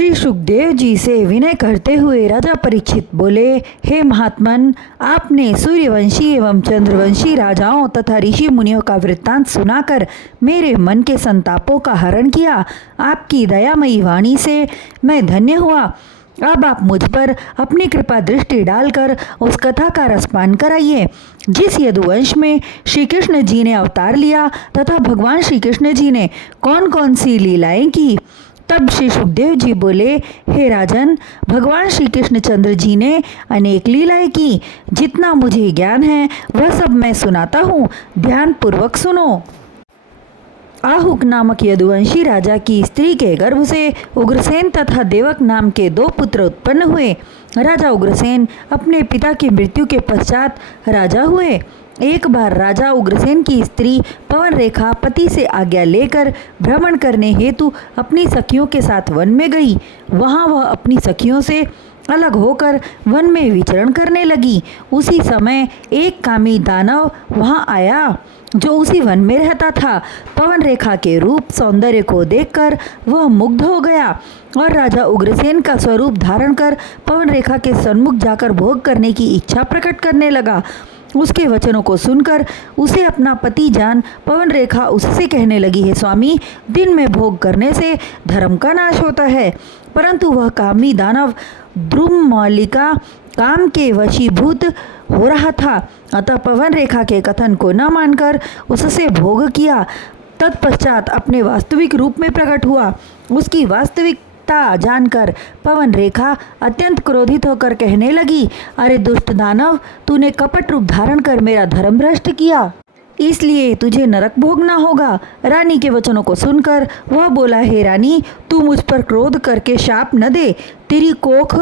श्री सुखदेव जी से विनय करते हुए राजा परीक्षित बोले, हे महात्मन, आपने सूर्यवंशी एवं चंद्रवंशी राजाओं तथा ऋषि मुनियों का वृत्तांत सुनाकर मेरे मन के संतापों का हरण किया। आपकी दयामयी वाणी से मैं धन्य हुआ। अब आप मुझ पर अपनी कृपा दृष्टि डालकर उस कथा का रसपान कराइए जिस यदुवंश में श्री कृष्ण जी ने अवतार लिया तथा भगवान श्री कृष्ण जी ने कौन कौन सी लीलाएं की। तब श्री सुखदेव जी बोले, हे राजन, भगवान श्री कृष्णचंद्र जी ने अनेक लीलाएं की। जितना मुझे ज्ञान है वह सब मैं सुनाता हूँ, ध्यान पूर्वक सुनो। आहुक नामक यदुवंशी राजा की स्त्री के गर्भ से उग्रसेन तथा देवक नाम के 2 पुत्र उत्पन्न हुए। राजा उग्रसेन अपने पिता की मृत्यु के पश्चात राजा हुए। एक बार राजा उग्रसेन की स्त्री पवन रेखा पति से आज्ञा लेकर भ्रमण करने हेतु अपनी सखियों के साथ वन में गई। वहां वह अपनी सखियों से अलग होकर वन में विचरण करने लगी। उसी समय एक कामी दानव वहां आया जो उसी वन में रहता था। पवन रेखा के रूप सौंदर्य को देखकर वह मुग्ध हो गया और राजा उग्रसेन का स्वरूप धारण कर पवन रेखा के सन्मुख जाकर भोग करने की इच्छा प्रकट करने लगा। उसके वचनों को सुनकर उसे अपना पति जान पवन रेखा उससे कहने लगी, है स्वामी, दिन में भोग करने से धर्म का नाश होता है। परंतु वह कामी दानव द्रुममालिका काम के वशीभूत हो रहा था, अतः पवन रेखा के कथन को न मानकर उससे भोग किया। तत्पश्चात अपने वास्तविक रूप में प्रकट हुआ। उसकी वास्तविकता जानकर पवन रेखा अत्यंत क्रोधित होकर कहने लगी, अरे दुष्ट दानव, तूने कपट रूप धारण कर मेरा धर्म भ्रष्ट किया, इसलिए तुझे नरक भोगना होगा। रानी के वचनों को सुनकर वह बोला, हे रानी, तू मुझ पर क्रोध करके शाप न दे। तेरी कोख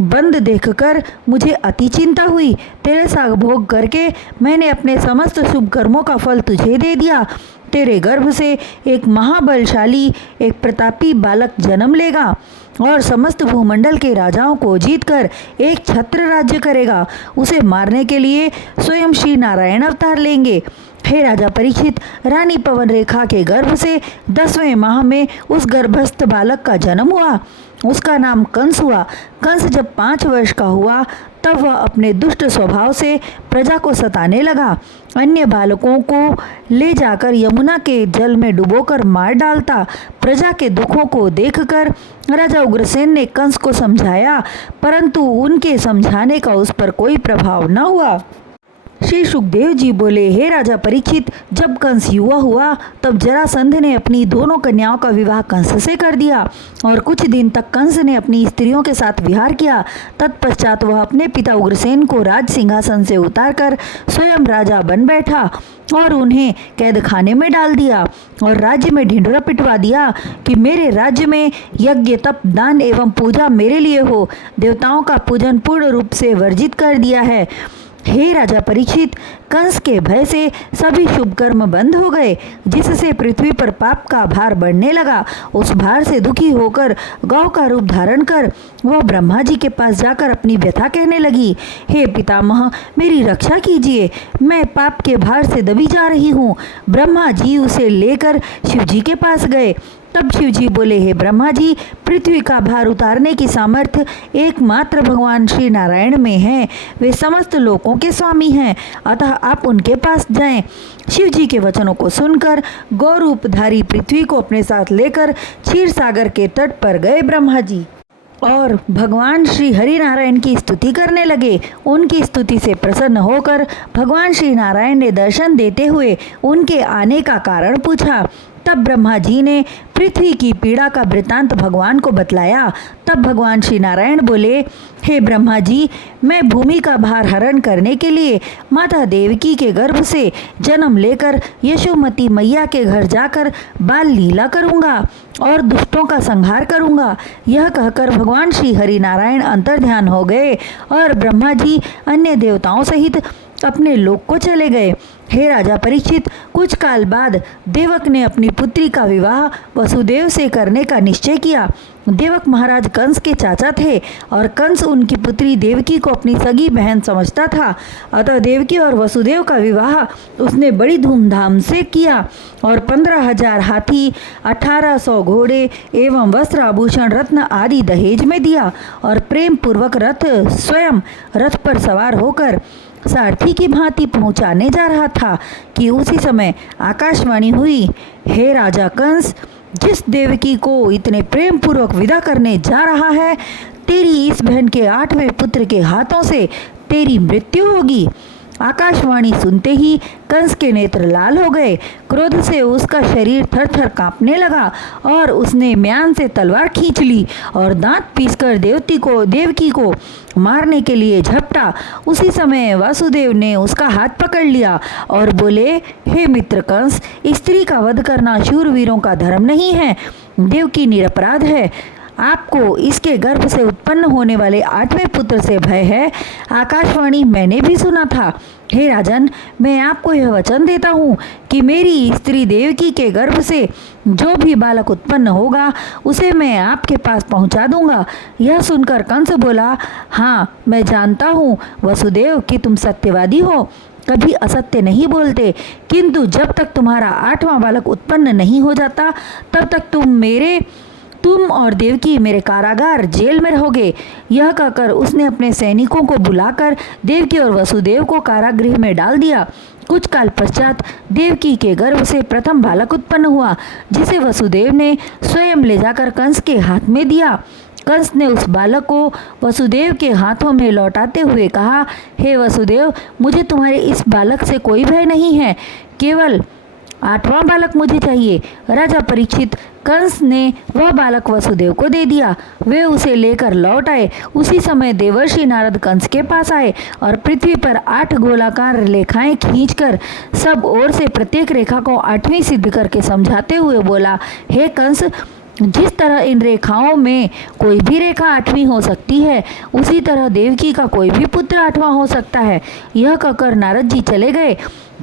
बंद देखकर मुझे अति चिंता हुई। तेरे साथ भोग करके मैंने अपने समस्त शुभ कर्मों का फल तुझे दे दिया। तेरे गर्भ से एक महाबलशाली, एक प्रतापी बालक जन्म लेगा और समस्त भूमंडल के राजाओं को जीतकर एक छत्र राज्य करेगा। उसे मारने के लिए स्वयं श्री नारायण अवतार लेंगे। हे राजा परीक्षित, रानी पवन रेखा के गर्भ से 10वें माह में उस गर्भस्थ बालक का जन्म हुआ। उसका नाम कंस हुआ। कंस जब 5 वर्ष का हुआ तब वह अपने दुष्ट स्वभाव से प्रजा को सताने लगा। अन्य बालकों को ले जाकर यमुना के जल में डुबोकर मार डालता। प्रजा के दुखों को देखकर राजा उग्रसेन ने कंस को समझाया, परंतु उनके समझाने का उस पर कोई प्रभाव न हुआ। श्री सुखदेव जी बोले, हे राजा परीक्षित, जब कंस युवा हुआ तब जरासंध ने अपनी दोनों कन्याओं का विवाह कंस से कर दिया और कुछ दिन तक कंस ने अपनी स्त्रियों के साथ विहार किया। तत्पश्चात वह अपने पिता उग्रसेन को राज सिंहासन से उतारकर स्वयं राजा बन बैठा और उन्हें कैद खाने में डाल दिया और राज्य में ढिंढोरा पिटवा दिया कि मेरे राज्य में यज्ञ, तप, दान एवं पूजा मेरे लिए हो। देवताओं का पूजन पूर्ण रूप से वर्जित कर दिया है। हे राजा परीक्षित, कंस के भय से सभी शुभ कर्म बंद हो गए, जिससे पृथ्वी पर पाप का भार बढ़ने लगा। उस भार से दुखी होकर गौ का रूप धारण कर वह ब्रह्मा जी के पास जाकर अपनी व्यथा कहने लगी, हे पितामह, मेरी रक्षा कीजिए, मैं पाप के भार से दबी जा रही हूँ। ब्रह्मा जी उसे लेकर शिव जी के पास गए। तब शिव जी बोले, हे ब्रह्मा जी, पृथ्वी का भार उतारने की सामर्थ्य एकमात्र भगवान श्री नारायण में है। वे समस्त लोकों के स्वामी हैं, अतः आप उनके पास जाएं। शिव जी के वचनों को सुनकर गौरूपधारी पृथ्वी को अपने साथ लेकर क्षीर सागर के तट पर गए ब्रह्मा जी और भगवान श्री हरि नारायण की स्तुति करने लगे। उनकी स्तुति से प्रसन्न होकर भगवान श्री नारायण ने दर्शन देते हुए उनके आने का कारण पूछा। तब ब्रह्मा जी ने पृथ्वी की पीड़ा का वृतांत भगवान को बतलाया। तब भगवान श्री नारायण बोले, हे ब्रह्मा जी, मैं भूमि का भार हरण करने के लिए माता देवकी के गर्भ से जन्म लेकर यशोमती मैया के घर जाकर बाल लीला करूंगा और दुष्टों का संहार करूंगा। यह कहकर भगवान श्री हरि नारायण अंतर्ध्यान हो गए और ब्रह्मा जी अन्य देवताओं सहित अपने लोक को चले गए। हे राजा परीक्षित, कुछ काल बाद देवक ने अपनी पुत्री का विवाह वसुदेव से करने का निश्चय किया। देवक महाराज कंस के चाचा थे और कंस उनकी पुत्री देवकी को अपनी सगी बहन समझता था। अतः देवकी और वसुदेव का विवाह उसने बड़ी धूमधाम से किया और 15,000 हाथी, 1,800 घोड़े एवं वस्त्र आभूषण रत्न आदि दहेज में दिया और प्रेम पूर्वक रथ स्वयं रथ पर सवार होकर सारथी की भांति पहुंचाने जा रहा था कि उसी समय आकाशवाणी हुई, हे राजा कंस, जिस देवकी को इतने प्रेम पूर्वक विदा करने जा रहा है, तेरी इस बहन के 8वें पुत्र के हाथों से तेरी मृत्यु होगी। आकाशवाणी सुनते ही कंस के नेत्र लाल हो गए। क्रोध से उसका शरीर थर थर कांपने लगा और उसने म्यान से तलवार खींच ली और दांत पीसकर देवकी को मारने के लिए झपटा। उसी समय वासुदेव ने उसका हाथ पकड़ लिया और बोले, हे मित्र कंस, स्त्री का वध करना शूरवीरों का धर्म नहीं है। देवकी निरपराध है। आपको इसके गर्भ से उत्पन्न होने वाले 8वें पुत्र से भय है। आकाशवाणी मैंने भी सुना था। हे राजन, मैं आपको यह वचन देता हूँ कि मेरी स्त्री देवकी के गर्भ से जो भी बालक उत्पन्न होगा उसे मैं आपके पास पहुँचा दूंगा। यह सुनकर कंस बोला, हाँ, मैं जानता हूँ वसुदेव कि तुम सत्यवादी हो, कभी असत्य नहीं बोलते, किंतु जब तक तुम्हारा 8वां बालक उत्पन्न नहीं हो जाता तब तक तुम और देवकी मेरे कारागार जेल में रहोगे। यह कहकर उसने अपने सैनिकों को बुलाकर देवकी और वसुदेव को कारागृह में डाल दिया। कुछ काल पश्चात देवकी के गर्भ से प्रथम बालक उत्पन्न हुआ, जिसे वसुदेव ने स्वयं ले जाकर कंस के हाथ में दिया। कंस ने उस बालक को वसुदेव के हाथों में लौटाते हुए कहा, हे वसुदेव, मुझे तुम्हारे इस बालक से कोई भय नहीं है, केवल 8वां बालक मुझे चाहिए। राजा परीक्षित, कंस ने वह बालक वसुदेव को दे दिया। वे उसे लेकर लौट आए। उसी समय देवर्षि नारद कंस के पास आए और पृथ्वी पर 8 गोलाकार रेखाएं खींचकर सब ओर से प्रत्येक रेखा को 8वीं सिद्ध करके समझाते हुए बोला, हे कंस, जिस तरह इन रेखाओं में कोई भी रेखा 8वीं हो सकती है, उसी तरह देवकी का कोई भी पुत्र 8वां हो सकता है। यह कहकर नारद जी चले गए।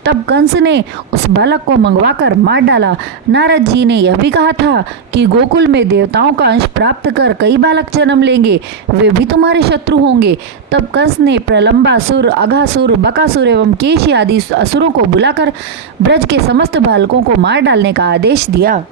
तब कंस ने उस बालक को मंगवाकर मार डाला। नारद जी ने यह भी कहा था कि गोकुल में देवताओं का अंश प्राप्त कर कई बालक जन्म लेंगे, वे भी तुम्हारे शत्रु होंगे। तब कंस ने प्रलंबासुर, अघासुर, बकासुर एवं केशी आदि असुरों को बुलाकर ब्रज के समस्त बालकों को मार डालने का आदेश दिया।